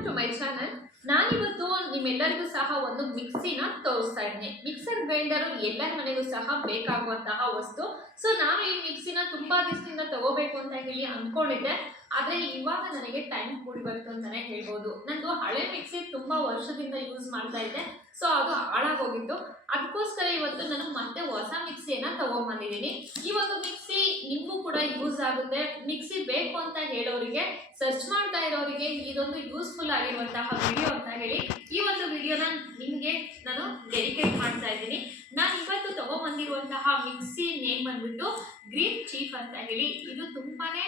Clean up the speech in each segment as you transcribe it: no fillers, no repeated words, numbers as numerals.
Welcome to my channel. ನಾನಿವತ್ತು ನಿಮ್ಮೆಲ್ಲರಿಗೂ ಸಹ ಒಂದು ಮಿಕ್ಸಿನ ತೋರಿಸ್ತಾ ಇದ್ದೀನಿ. ಮಿಕ್ಸರ್ ಗ್ರೈಂಡರು ಎಲ್ಲರ ಮನೆಗೂ ಸಹ ಬೇಕಾಗುವಂತಹ ವಸ್ತು. ಸೊ ನಾನು ಈ ಮಿಕ್ಸಿನ ತುಂಬಾ ದಿವಸದಿಂದ ತಗೋಬೇಕು ಅಂತ ಹೇಳಿ ಅಂದ್ಕೊಂಡಿದ್ದೆ, ಆದರೆ ಇವಾಗ ನನಗೆ ಟೈಮ್ ಕೂಡಿ ಬಂತು ಅಂತಾನೆ ಹೇಳ್ಬೋದು. ನಂದು ಹಳೆ ಮಿಕ್ಸಿ ತುಂಬಾ ವರ್ಷದಿಂದ ಯೂಸ್ ಮಾಡ್ತಾ ಇದ್ದೆ, ಸೊ ಅದು ಹಾಳಾಗೋಗಿತ್ತು. ಅದಕ್ಕೋಸ್ಕರ ಇವತ್ತು ನಾನು ಮತ್ತೆ ಹೊಸ ಮಿಕ್ಸಿಯನ್ನ ತಗೊಂಡ್ಬಂದಿದ್ದೀನಿ. ಈ ಒಂದು ಮಿಕ್ಸಿ ನಿಮಗೂ ಕೂಡ ಯೂಸ್ ಆಗುತ್ತೆ. ಮಿಕ್ಸಿ ಬೇಕು ಅಂತ ಹೇಳೋರಿಗೆ, ಸರ್ಚ್ ಮಾಡ್ತಾ ಇರೋರಿಗೆ ಇದೊಂದು ಯೂಸ್ಫುಲ್ ಆಗಿರುವಂತಹ ವಿಡಿಯೋ ಅಂತ ಹೇಳಿ ಈ ಒಂದು ವಿಡಿಯೋನ ನಿಮಗೆ ನಾನು ಡೆಡಿಕೇಟ್ ಮಾಡ್ತಾ ಇದ್ದೀನಿ. ನಾನು ಇವತ್ತು ತಗೊಂಡ್ಬಂದಿರುವಂತಹ ಮಿಕ್ಸಿ ನೇಮ್ ಬಂದ್ಬಿಟ್ಟು ಗ್ರೀನ್ ಚೀಫ್ ಅಂತ ಹೇಳಿ. ಇದು ತುಂಬಾನೇ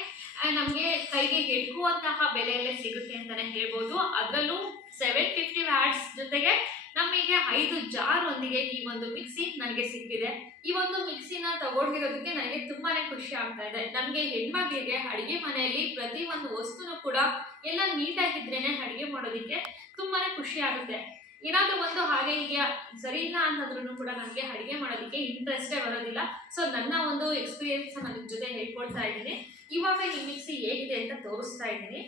ನಮಗೆ ಕೈಗೆ ಎಟುಕುವಂತಹ ಬೆಲೆಯಲ್ಲೇ ಸಿಗುತ್ತೆ ಅಂತಾನೆ ಹೇಳ್ಬೋದು. ಅದರಲ್ಲೂ 750 ವ್ಯಾಟ್ಸ್ ಜೊತೆಗೆ ನಮಗೆ 5 ಜಾರ್ ಒಂದಿಗೆ ಈ ಒಂದು ಮಿಕ್ಸಿ ನನಗೆ ಸಿಕ್ಕಿದೆ. ಈ ಒಂದು ಮಿಕ್ಸಿನ ತಗೊಂಡಿರೋದಕ್ಕೆ ನನಗೆ ತುಂಬಾನೇ ಖುಷಿ ಆಗ್ತಾ ಇದೆ. ನಮಗೆ ಹೆಣ್ಮಕ್ಳಿಗೆ ಅಡಿಗೆ ಮನೆಯಲ್ಲಿ ಪ್ರತಿ ಒಂದು ವಸ್ತುನು ಕೂಡ ಎಲ್ಲ ನೀಟಾಗಿದ್ರೇನೆ ಅಡಿಗೆ ಮಾಡೋದಕ್ಕೆ ತುಂಬಾನೇ ಖುಷಿ ಆಗುತ್ತೆ. ಏನಾದರೂ ಒಂದು ಹಾಗೆ ಹೀಗೆ ಸರಿ ಇಲ್ಲ ಅಂತಂದ್ರೂ ಕೂಡ ನಮಗೆ ಅಡಿಗೆ ಮಾಡೋದಕ್ಕೆ ಇಂಟ್ರೆಸ್ಟೇ ಬರೋದಿಲ್ಲ. ಸೊ ನನ್ನ ಒಂದು ಎಕ್ಸ್ಪೀರಿಯನ್ಸ್ ನನ್ನ ಜೊತೆ ಹೇಳ್ಕೊಳ್ತಾ ಇದ್ದೀನಿ. ಇವಾಗ ಈ ಮಿಕ್ಸಿ ಹೇಗಿದೆ ಅಂತ ತೋರಿಸ್ತಾ ಇದ್ದೀನಿ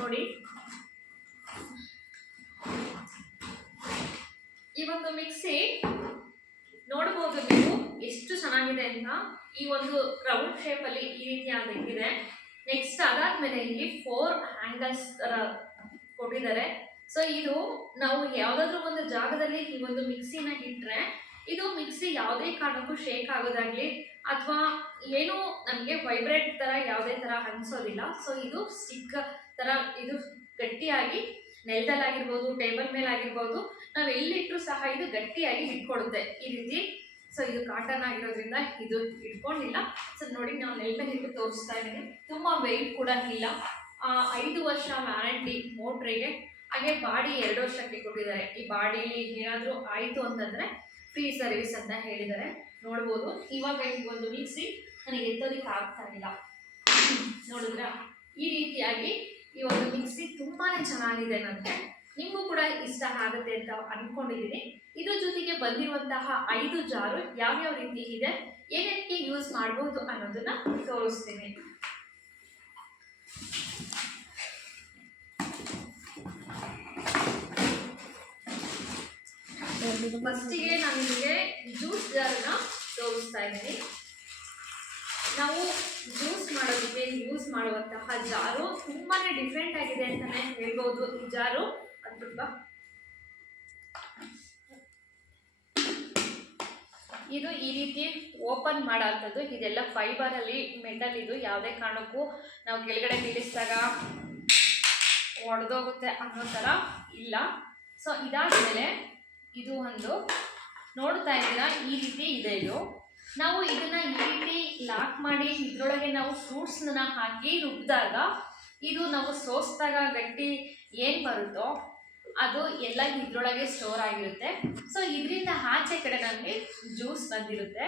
ನೋಡಿ. ಈ ಒಂದು ಮಿಕ್ಸಿ ನೋಡಬಹುದು ನೀವು ಎಷ್ಟು ಚೆನ್ನಾಗಿದೆ ಅಂತ. ಈ ಒಂದು ರೌಂಡ್ ಶೇಪ್ ಅಲ್ಲಿ ಈ ರೀತಿಯಾಗಿದೆ. ನೆಕ್ಸ್ಟ್ ಅದಾದ್ಮೇಲೆ ಇಲ್ಲಿ 4 ಹ್ಯಾಂಗಲ್ಸ್ ತರ ಕೊಟ್ಟಿದ್ದಾರೆ. ಸೊ ಇದು ನಾವು ಯಾವ್ದಾದ್ರು ಒಂದು ಜಾಗದಲ್ಲಿ ಈ ಒಂದು ಮಿಕ್ಸಿನ ಇಟ್ರೆ ಇದು ಮಿಕ್ಸಿ ಯಾವುದೇ ಕಾರಣಕ್ಕೂ ಶೇಕ್ ಆಗೋದಾಗ್ಲಿ ಅಥವಾ ಏನೋ ನಮಗೆ ವೈಬ್ರೇಟ್ ತರ ಯಾವುದೇ ತರ ಅನ್ಸೋದಿಲ್ಲ. ಸೊ ಇದು ಸ್ಟಿಕ್ ತರ ಇದು ಗಟ್ಟಿಯಾಗಿ ನೆಲದಲ್ಲಾಗಿರ್ಬೋದು, ಟೇಬಲ್ ಮೇಲೆ ಆಗಿರ್ಬೋದು, ನಾವು ಎಲ್ಲಿಟ್ಟರು ಸಹ ಇದು ಗಟ್ಟಿಯಾಗಿ ಇಟ್ಕೊಡುತ್ತೆ ಈ ರೀತಿ. ಸೊ ಇದು ಕಾಟನ್ ಆಗಿರೋದ್ರಿಂದ ಇದು ಇಟ್ಕೊಂಡಿಲ್ಲ. ಸೊ ನೋಡಿ, ನಾವು ನೆಲ ಮೇಲೆ ಇಟ್ಟು ತೋರಿಸ್ತಾ ಇದ್ದೀನಿ. ತುಂಬ ವೆಯ್ಟ್ ಕೂಡ ಇಲ್ಲ. 5 ವರ್ಷ ವ್ಯಾರಂಟಿ ಮೋಟ್ರಿಗೆ, ಹಾಗೆ ಬಾಡಿ 2 ವರ್ಷಕ್ಕೆ ಕೊಟ್ಟಿದ್ದಾರೆ. ಈ ಬಾಡಿಲಿ ಏನಾದರೂ ಆಯಿತು ಅಂತಂದರೆ ಫ್ರೀ ಸರ್ವಿಸ್ ಅಂತ ಹೇಳಿದ್ದಾರೆ. ನೋಡ್ಬೋದು ಇವಾಗ ಈ ಒಂದು ಮಿಕ್ಸಿ ನನಗೆ ಎತ್ತೋದಕ್ಕೆ ಆಗ್ತಾ ಇಲ್ಲ. ನೋಡಿದ್ರ ಈ ರೀತಿಯಾಗಿ ಈ ಒಂದು ಮಿಕ್ಸಿ ತುಂಬಾ ಚೆನ್ನಾಗಿದೆ. ನನಗೆ ನಿಮಗೂ ಕೂಡ ಇಷ್ಟ ಆಗುತ್ತೆ ಅಂತ ಅಂದ್ಕೊಂಡಿದ್ದೀನಿ. ಇದ್ರ ಜೊತೆಗೆ ಬಂದಿರುವಂತಹ 5 ಜಾರು ಯಾವ್ಯಾವ ರೀತಿ ಇದೆ, ಏನಕ್ಕೆ ಯೂಸ್ ಮಾಡ್ಬೋದು ಅನ್ನೋದನ್ನ ತೋರಿಸ್ತೀನಿ. ಫಸ್ಟಿಗೆ ನಾನು ನಿಮಗೆ ಜ್ಯೂಸ್ ಜಾರನ್ನ ತೋರಿಸ್ತಾ ಇದ್ದೀನಿ. ನಾವು ಜ್ಯೂಸ್ ಮಾಡೋದಕ್ಕೆ ಯೂಸ್ ಮಾಡುವಂತಹ ಜಾರು ತುಂಬಾನೇ ಡಿಫ್ರೆಂಟ್ ಆಗಿದೆ ಅಂತಾನೆ ಹೇಳ್ಬೋದು. ಈ ಜಾರು ಅದ್ಭುತ. ಇದು ಈ ರೀತಿ ಓಪನ್ ಮಾಡೋಂಥದ್ದು. ಇದೆಲ್ಲ ಫೈಬರ್ ಅಲ್ಲಿ, ಮೆಟಲ್. ಇದು ಯಾವುದೇ ಕಾರಣಕ್ಕೂ ನಾವು ಕೆಳಗಡೆ ನಿಲ್ಲಿಸಿದಾಗ ಒಡೆದೋಗುತ್ತೆ ಅನ್ನೋ ಥರ ಇಲ್ಲ. ಸೊ ಇದಾದ್ಮೇಲೆ ಇದು ಒಂದು ನೋಡ್ತಾ ಇದ್ದೀರಾ ಈ ರೀತಿ ಇದೆ. ಇದು ನಾವು ಇದನ್ನ ಈ ರೀತಿ ಲಾಕ್ ಮಾಡಿ ಇದ್ರೊಳಗೆ ನಾವು ಫ್ರೂಟ್ಸ್ನ ಹಾಕಿ ರುಬ್ಬಿದಾಗ ಇದು ನಾವು ಸೋಸಿದಾಗ ಗಟ್ಟಿ ಏನು ಬರುತ್ತೋ ಅದು ಎಲ್ಲ ಇದ್ರೊಳಗೆ ಸ್ಟೋರ್ ಆಗಿರುತ್ತೆ. ಸೊ ಇದರಿಂದ ಆಚೆ ಕಡೆ ನಮಗೆ ಜ್ಯೂಸ್ ಬಂದಿರುತ್ತೆ.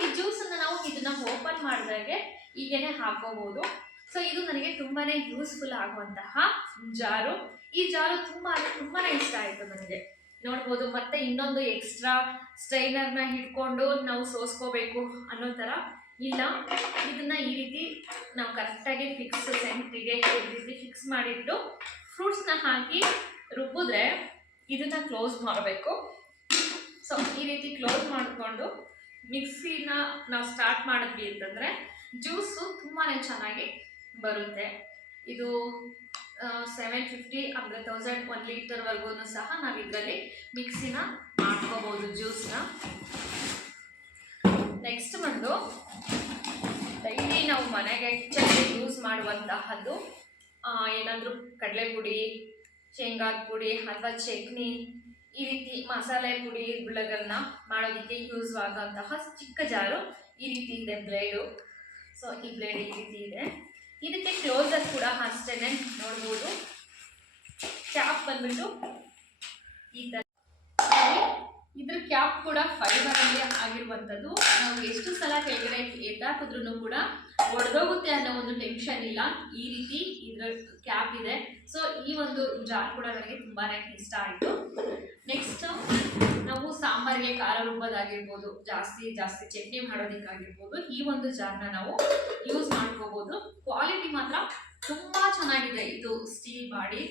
ಈ ಜ್ಯೂಸನ್ನು ನಾವು ಇದನ್ನ ಓಪನ್ ಮಾಡಿದಾಗೆ ಹೀಗೇನೆ ಹಾಕೋಬಹುದು. ಸೊ ಇದು ನನಗೆ ತುಂಬಾನೇ ಯೂಸ್ಫುಲ್ ಆಗುವಂತಹ ಜಾರು. ಈ ಜಾರು ತುಂಬಾನೇ ಇಷ್ಟ ಆಯಿತು ನನಗೆ. ನೋಡ್ಬೋದು. ಮತ್ತೆ ಇನ್ನೊಂದು ಎಕ್ಸ್ಟ್ರಾ ಸ್ಟ್ರೈನರ್ನ ಹಿಡ್ಕೊಂಡು ನಾವು ಸೋಸ್ಕೋಬೇಕು ಅನ್ನೋ ಥರ ಇಲ್ಲ. ಇದನ್ನ ಈ ರೀತಿ ನಾವು ಕರೆಕ್ಟಾಗಿ ಫಿಕ್ಸ್ ಸೆಂಟ್ರಿಗೆ ಈ ರೀತಿ ಫಿಕ್ಸ್ ಮಾಡಿಟ್ಟು ಫ್ರೂಟ್ಸ್ನ ಹಾಕಿ ರುಬ್ಬಿದ್ರೆ ಇದನ್ನ ಕ್ಲೋಸ್ ಮಾಡಬೇಕು. ಸೊ ಈ ರೀತಿ ಕ್ಲೋಸ್ ಮಾಡಿಕೊಂಡು ಮಿಕ್ಸಿನ ನಾವು ಸ್ಟಾರ್ಟ್ ಮಾಡಿದ್ವಿ ಅಂತಂದರೆ ಜ್ಯೂಸು ತುಂಬಾ ಚೆನ್ನಾಗಿ ಬರುತ್ತೆ. ಇದು 750 ಅಂದರೆ 1000 1 ಲೀಟರ್ವರೆಗೂ ಸಹ ನಾವು ಇದರಲ್ಲಿ ಮಿಕ್ಸಿನ ಮಾಡ್ಕೋಬೋದು ಜ್ಯೂಸ್ನ. ನೆಕ್ಸ್ಟ್ ಬಂದು ಡೈಲಿ ನಾವು ಮನೆಗೆ ಹೆಚ್ಚಾಗಿ ಯೂಸ್ ಮಾಡುವಂತಹದ್ದು ಏನಾದರೂ ಕಡಲೆಪುಡಿ, ಶೇಂಗಾದ ಪುಡಿ ಅಥವಾ ಚಟ್ನಿ, ಈ ರೀತಿ ಮಸಾಲೆ ಪುಡಿಗಳನ್ನ ಮಾಡೋದಕ್ಕೆ ಯೂಸ್ ಆಗುವಂತಹ ಚಿಕ್ಕ ಜಾರು ಈ ರೀತಿ ಇದೆ. ಬ್ಲೇಡು. ಸೊ ಈ ಬ್ಲೇಡ್ ಈ ರೀತಿ ಇದೆ. ಇದಕ್ಕೆ ಕ್ಲೋಸರ್ ಕೂಡ ಅಷ್ಟೇನೆ ನೋಡ್ಬೋದು. ಕ್ಯಾಪ್ ಬಂದ್ಬಿಟ್ಟು ಈ ಥರ. ಇದ್ರ ಕ್ಯಾಪ್ ಕೂಡ ಫೈಬರ್ ಅಲ್ಲಿ ಆಗಿರುವಂಥದ್ದು. ನಾವು ಎಷ್ಟು ಸಲ ಕೆಳಗಡೆ ಎತ್ತಾಕಿದ್ರೂ ಕೂಡ ಒಡೆದೋಗುತ್ತೆ ಅನ್ನೋ ಒಂದು ಟೆನ್ಷನ್ ಇಲ್ಲ. ಈ ರೀತಿ ಇದ್ರ ಕ್ಯಾಪ್ ಇದೆ. ಸೊ ಈ ಒಂದು ಜಾರ್ ಕೂಡ ನನಗೆ ತುಂಬಾನೇ ಇಷ್ಟ ಆಯಿತು. ನೆಕ್ಸ್ಟ್ ನಾವು ಸಾಂಬಾರಿಗೆ ಖಾರ ರುಬ್ಬೋದಾಗಿರ್ಬೋದು, ಜಾಸ್ತಿ ಚಟ್ನಿ ಮಾಡೋದಕ್ಕಾಗಿರ್ಬೋದು, ಈ ಒಂದು ಜಾರ್ನ ನಾವು ಯೂಸ್ ಮಾಡ್ಕೋಬೋದು. ಕ್ವಾಲಿಟಿ ಮಾತ್ರ ತುಂಬ ಚೆನ್ನಾಗಿದೆ. ಇದು ಸ್ಟೀಲ್ ಬಾಡಿ.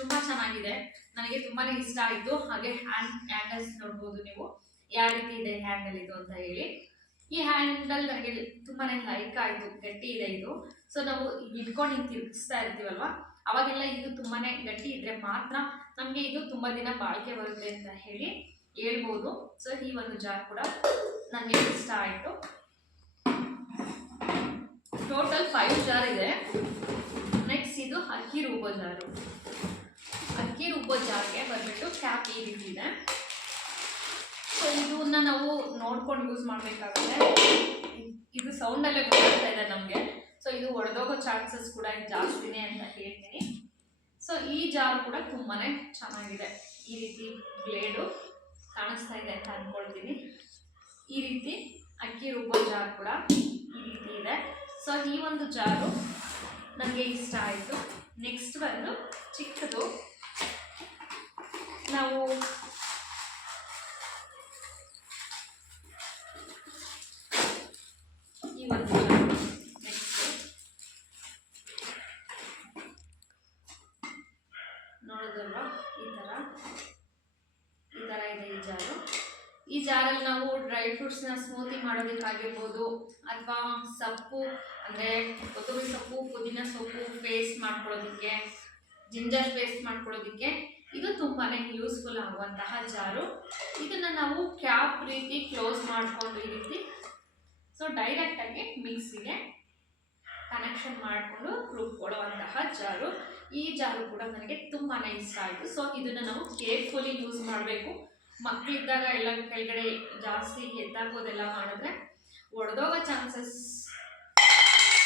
ತುಂಬಾ ಚೆನ್ನಾಗಿದೆ, ನನಗೆ ತುಂಬಾನೇ ಇಷ್ಟ ಆಯಿತು. ಹಾಗೆ ಹ್ಯಾಂಡಲ್ಸ್ ನೋಡ್ಬೋದು ನೀವು ಯಾವ ರೀತಿ ಇದೆ ಹ್ಯಾಂಡಲ್ ಇದು ಅಂತ ಹೇಳಿ. ಈ ಹ್ಯಾಂಡಲ್ ನನಗೆ ತುಂಬಾನೇ ಲೈಕ್ ಆಯಿತು, ಗಟ್ಟಿ ಇದೆ ಇದು. ಸೊ ನಾವು ಇಟ್ಕೊಂಡು ಹಿಂಗೆ ತಿರುಗಿಸ್ತಾ ಇರ್ತೀವಲ್ವಾ, ಅವಾಗೆಲ್ಲ ಇದು ತುಂಬಾನೇ ಗಟ್ಟಿ ಇದ್ರೆ ಮಾತ್ರ ನಮಗೆ ಇದು ತುಂಬಾ ದಿನ ಬಾಳಿಕೆ ಬರುತ್ತೆ ಅಂತ ಹೇಳಿ ಹೇಳ್ಬೋದು. ಸೊ ಈ ಒಂದು ಜಾರ್ ಕೂಡ ನನಗೆ ಇಷ್ಟ ಆಯಿತು. ಟೋಟಲ್ 5 ಜಾರ್ ಇದೆ. ನೆಕ್ಸ್ಟ್ ಇದು ಅಕ್ಕಿ ರುಬ್ಬೋ ಜಾರು. ಅಕ್ಕಿ ರುಬ್ಬೋ ಜಾರ್ಗೆ ಬಂದ್ಬಿಟ್ಟು ಕ್ಯಾಪ್ ಈ ರೀತಿ ಇದೆ. ಸೊ ಇದನ್ನ ನಾವು ನೋಡ್ಕೊಂಡು ಯೂಸ್ ಮಾಡಬೇಕಾಗುತ್ತೆ. ಇದು ಸೌಂಡಲ್ಲೇ ಗೊತ್ತಾಗ್ತಾ ಇದೆ ನಮಗೆ. ಸೊ ಇದು ಒಡೆದೋಗೋ ಚಾನ್ಸಸ್ ಕೂಡ ಜಾಸ್ತಿನೇ ಅಂತ ಹೇಳ್ತೀನಿ. ಸೊ ಈ ಜಾರ್ ಕೂಡ ತುಂಬಾನೇ ಚೆನ್ನಾಗಿದೆ. ಈ ರೀತಿ ಬ್ಲೇಡು ಕಾಣಿಸ್ತಾ ಇದೆ ಅಂತ ಅಂದ್ಕೊಳ್ತೀನಿ. ಈ ರೀತಿ ಅಕ್ಕಿ ರುಬ್ಬೋ ಜಾರ್ ಕೂಡ ಈ ರೀತಿ ಇದೆ. ಸೊ ಈ ಒಂದು ಜಾರು ನನಗೆ ಇಷ್ಟ ಆಯಿತು. ನೆಕ್ಸ್ಟ್ ಬಂದು ಚಿಕ್ಕದು, ನಾವು ಈ ಒಂದು ಜಾರು ನೆಕ್ಸ್ಟ್ ನೋಡೋದಲ್ವಾ, ಈ ಥರ ಇದೆ ಈ ಜಾರು. ಈ ಜಾರಲ್ಲಿ ನಾವು ಡ್ರೈ ಫ್ರೂಟ್ಸ್ನ ಸ್ಮೂತಿ ಮಾಡೋದಕ್ಕಾಗಿರ್ಬೋದು, ಅಥವಾ ಸೊಪ್ಪು ಅಂದರೆ ಕೊತ್ತಂಬರಿ ಸೊಪ್ಪು, ಪುದೀನ ಸೊಪ್ಪು ಪೇಸ್ಟ್ ಮಾಡ್ಕೊಳ್ಳೋದಕ್ಕೆ, ಜಿಂಜರ್ ಪೇಸ್ಟ್ ಮಾಡ್ಕೊಳ್ಳೋದಕ್ಕೆ ಇದು ತುಂಬಾ ಯೂಸ್ಫುಲ್ ಆಗುವಂತಹ ಜಾರು. ಇದನ್ನು ನಾವು ಕ್ಯಾಪ್ ರೀತಿ ಕ್ಲೋಸ್ ಮಾಡಿಕೊಂಡು ಈ ರೀತಿ ಸೊ ಡೈರೆಕ್ಟಾಗಿ ಮಿಕ್ಸಿಗೆ ಕನೆಕ್ಷನ್ ಮಾಡಿಕೊಂಡು ರುಬ್ಕೊಳ್ಳುವಂತಹ ಜಾರು. ಈ ಜಾರು ಕೂಡ ನನಗೆ ತುಂಬಾ ಇಷ್ಟ ಆಯಿತು. ಸೊ ಇದನ್ನು ನಾವು ಕೇರ್ಫುಲಿ ಯೂಸ್ ಮಾಡಬೇಕು. ಮಕ್ಕಳಿದ್ದಾಗ ಎಲ್ಲ ಕೆಳಗಡೆ ಜಾಸ್ತಿ ಎತ್ತಾಕೋದೆಲ್ಲ ಮಾಡಿದ್ರೆ ಒಡೆದೋಗೋ ಚಾನ್ಸಸ್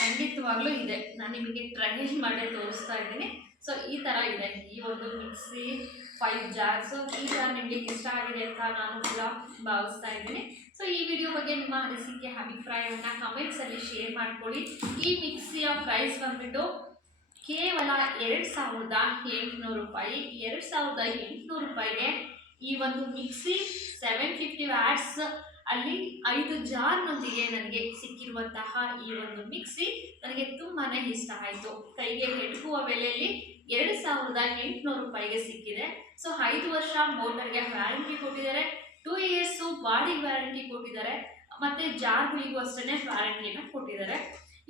ಖಂಡಿತವಾಗ್ಲೂ ಇದೆ. ನಾನು ನಿಮಗೆ ಟ್ರೈ ಮಾಡಿ ತೋರಿಸ್ತಾ ಇದ್ದೀನಿ. ಸೊ ಈ ಥರ ಇದೆ ಈ ಒಂದು ಮಿಕ್ಸಿ 5 ಜಾರ್ಸು. ಈ ಜಾರ್ ನಿಮಗೆ ಇಷ್ಟ ಆಗಿದೆ ಅಂತ ನಾನು ಕೂಡ ಭಾವಿಸ್ತಾ ಇದ್ದೀನಿ. ಸೊ ಈ ವಿಡಿಯೋ ಬಗ್ಗೆ ನಿಮ್ಮ ಅನಿಸಿಕೆ ಅಭಿಪ್ರಾಯವನ್ನು ಕಮೆಂಟ್ಸಲ್ಲಿ ಶೇರ್ ಮಾಡ್ಕೊಳ್ಳಿ. ಈ ಮಿಕ್ಸಿಯ ಪ್ರೈಸ್ ಬಂದ್ಬಿಟ್ಟು ಕೇವಲ 2800 ರೂಪಾಯಿ. 2800 ರೂಪಾಯಿಗೆ ಈ ಒಂದು ಮಿಕ್ಸಿ 750 ವ್ಯಾಟ್ಸ್ ಅಲ್ಲಿ 5 ಜಾರ್ನೊಂದಿಗೆ ನನಗೆ ಸಿಕ್ಕಿರುವಂತಹ ಈ ಒಂದು ಮಿಕ್ಸಿ ನನಗೆ ತುಂಬಾ ಇಷ್ಟ ಆಯಿತು. ಕೈಗೆ ಎಟುಕುವ ಬೆಲೆಯಲ್ಲಿ 2800 ರೂಪಾಯಿಗೆ ಸಿಕ್ಕಿದೆ. ಸೊ 5 ವರ್ಷ ಮೋಟರ್ಗೆ ವ್ಯಾರಂಟಿ ಕೊಟ್ಟಿದ್ದಾರೆ, 2 years ಬಾಡಿ ವ್ಯಾರಂಟಿ ಕೊಟ್ಟಿದ್ದಾರೆ, ಮತ್ತು ಜಾರ್ಗಳಿಗೂ ಅಷ್ಟೇ ವ್ಯಾರಂಟಿಯನ್ನು ಕೊಟ್ಟಿದ್ದಾರೆ.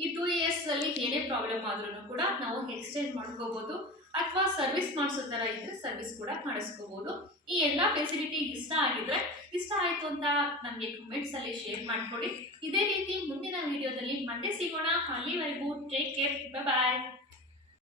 ಈ 2 years ಅಲ್ಲಿ ಏನೇ ಪ್ರಾಬ್ಲಮ್ ಆದ್ರೂ ಕೂಡ ನಾವು ಎಕ್ಸ್ಚೇಂಜ್ ಮಾಡ್ಕೋಬೋದು, ಅಥವಾ ಸರ್ವಿಸ್ ಮಾಡಿಸೋ ಥರ ಇದ್ದರೆ ಸರ್ವಿಸ್ ಕೂಡ ಮಾಡಿಸ್ಕೋಬೋದು. ಈ ಎಲ್ಲ ಫೆಸಿಲಿಟಿ ಇಷ್ಟ ಆಯಿತು ಅಂತ ನನಗೆ ಕಮೆಂಟ್ಸಲ್ಲಿ ಶೇರ್ ಮಾಡಿಕೊಡಿ. ಇದೇ ರೀತಿ ಮುಂದಿನ ವಿಡಿಯೋದಲ್ಲಿ ಮತ್ತೆ ಸಿಗೋಣ. ಅಲ್ಲಿವರೆಗೂ ಟೇಕ್ ಕೇರ್, ಬಾಯ್.